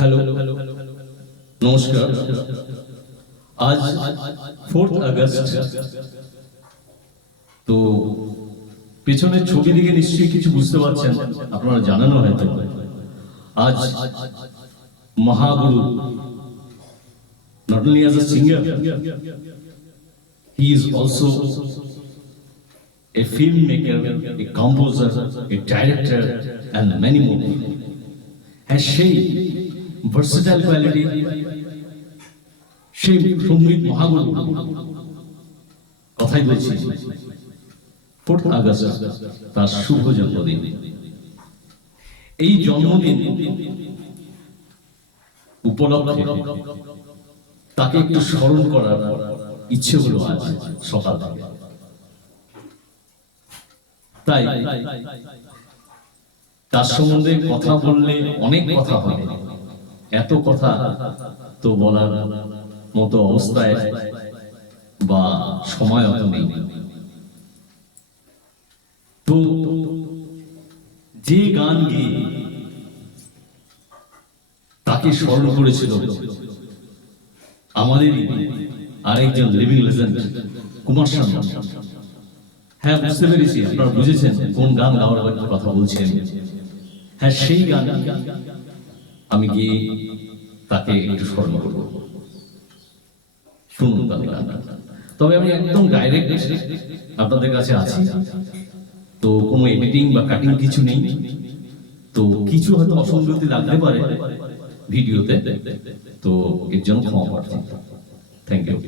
Hello नमस्कार। आज 4th August তো পেছনের ছবি দেখে নিশ্চয়ই কিছু বুঝতে পারছেন, আপনারা জানানো হয়তো আজ Mahaguru not only as a singer, he is also a filmmaker, a composer, a director and many more. Has সেই versatile quality, সেই সঙ্গীত মহাগুরু কথাই বলছি 4th আগস্ট তার শুভ জন্মদিন। এই জন্মদিন উপলক্ষে তাকে একটু স্মরণ করার ইচ্ছে হলো আজ সকাল থেকে। তাই তার সম্বন্ধে কথা বললে অনেক কথা হয়, এত কথা তো বলার মতো অবস্থায় বা সময় অত নেই। তো যে গান গেয়ে তাকে স্মরণ করেছিল আমাদেরই আরেকজন লিভিং লেজেন্ড কুমার শানু। হ্যাঁ, বুঝতে পেরেছি, আপনারা বুঝেছেন কোন গান গাওয়ার কথা বলছেন। হ্যাঁ, সেই গান আমি গিয়ে তাকে একটু স্মরণ করব। শুনুন তাহলে গানটা। তবে আমি একদম ডাইরেক্ট আপনাদের কাছে আছি, তো কোনো এডিটিং বা কাটিং কিছু নেই, তো কিছু হয়তো অসঙ্গতি লাগতে পারে ভিডিওতে, তো এর জন্য ক্ষমা প্রার্থী। Thank you.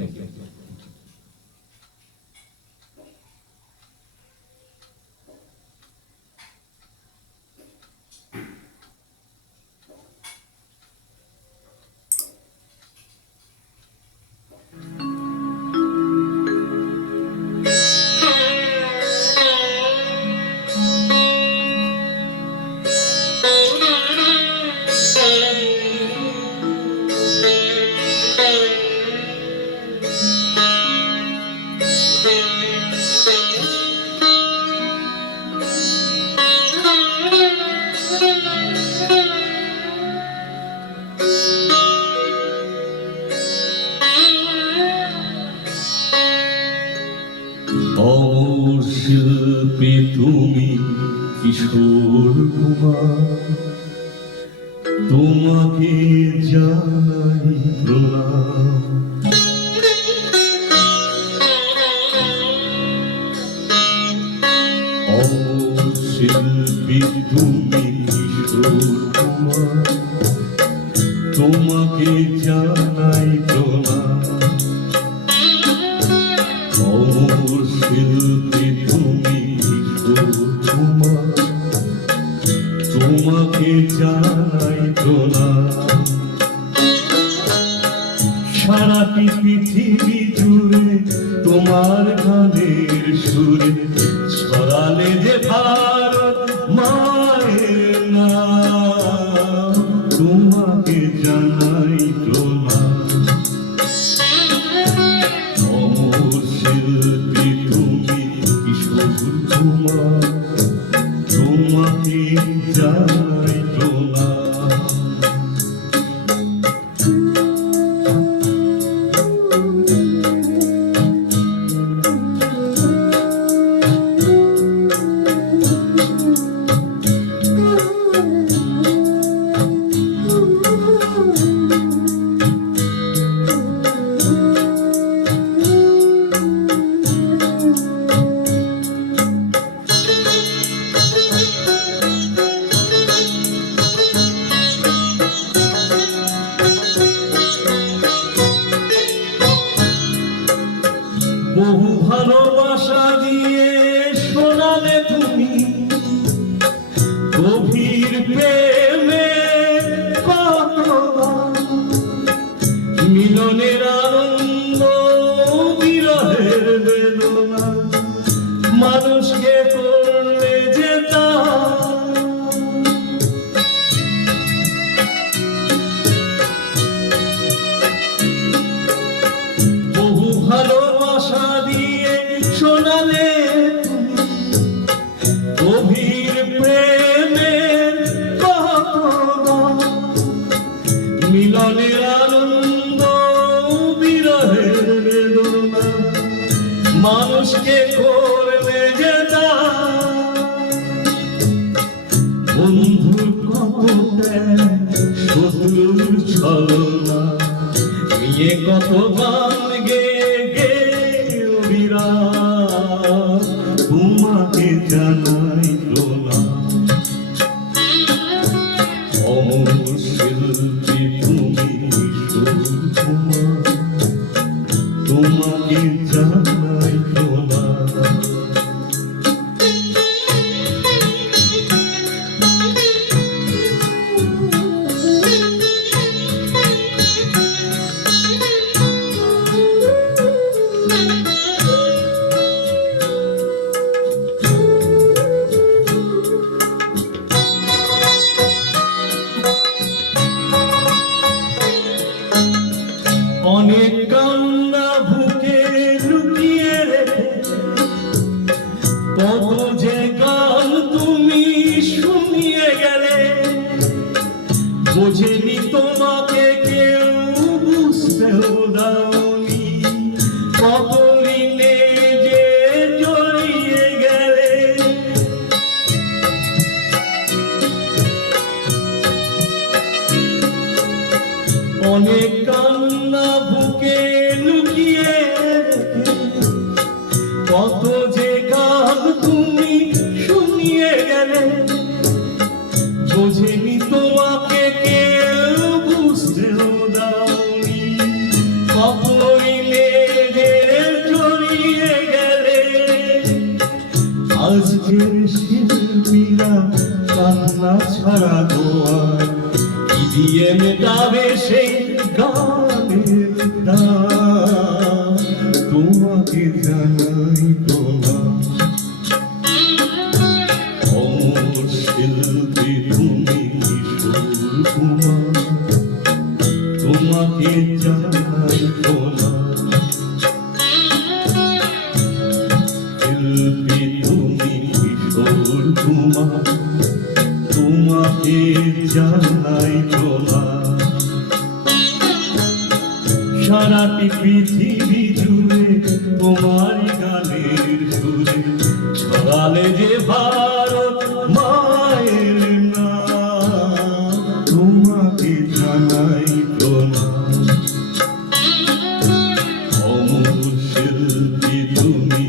অমর শিল্পী তুমি কিশোর কুমার, তোমাকে জানাই প্রণাম। অমর শিল্পী তুমি কিশোর কুমার, তোমাকে জানাই প্রণাম। অমর শিল্পী তুমি কিশোর কুমার, তোমাকে জানাই প্রণাম। সারাটি পৃথিবী জুড়ে তোমার গানের সুরে ছড়ালে যে ভারত মায়ের নাম, তোমাকে জানাই প্রণাম। অমর শিল্পী তুমি কিশোর কুমার, তোমাকে জানাই প্রণাম। বহু ভালোবাসা দিয়ে শোনালে তুমি গভীর প্রেমে কথা, মিলনের আনন্দ বিরহের বেদনা মানুষকে করলে যেতা। বহু ভালোবাসা দিয়ে শোনালে গভীর প্রেমের কথা, মিলনের আনন্দ বিরহের বেদনা মানুষকে করবে যে বন্ধুর কপটে শত্রুর ছলনা নিয়ে কত গান গেয়ে গেয়ে অবিরাম তোমাকে জানাই প্রণাম। অমর শিল্পী তুমি সুকুমার, তোমাকে জানাই প্রণাম। অনেক কান্না বুকে লুকিয়ে রেখে কত যে গান তুমি শুনিয়ে গেলে, বোঝেনি তোমাকে কেউ বুঝতেও দাওনি, কত ঋণে যে জড়িয়ে গেলে। অনেক কান্না বুকে লুকিয়ে কত যে গান তুমি শুনিয়ে গেলে, বোঝেনি তোমাকে কেউ বুঝতেও দাওনি, কত ঋণে যে জড়িয়ে গেলে। আজকের শিল্পীরা কান্না ছাড়া দোয়ার কি দিয়ে মেটাবে সেই গানের দাম, তোমাকে জানাই প্রণাম। অমর শিল্পী তুমি সুকুমার, তোমাকে জানাই প্রণাম। শিল্পী তুমি সুকুমার, তোমাকে জানাই প্রণাম। সারাটি পৃথিবী জুড়ে তোমারই গানের সুরে ছড়ালে যে ভারত মায়ের নাম, তোমাকে জানাই প্রণাম। অমর শিল্পী তুমি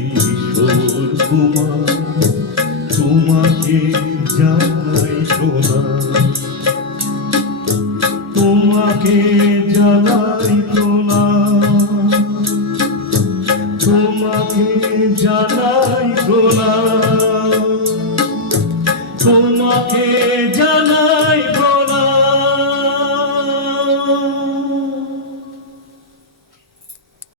সুকুমার, তোমাকে জানাই প্রণাম, তোমাকে জানাই প্রণাম।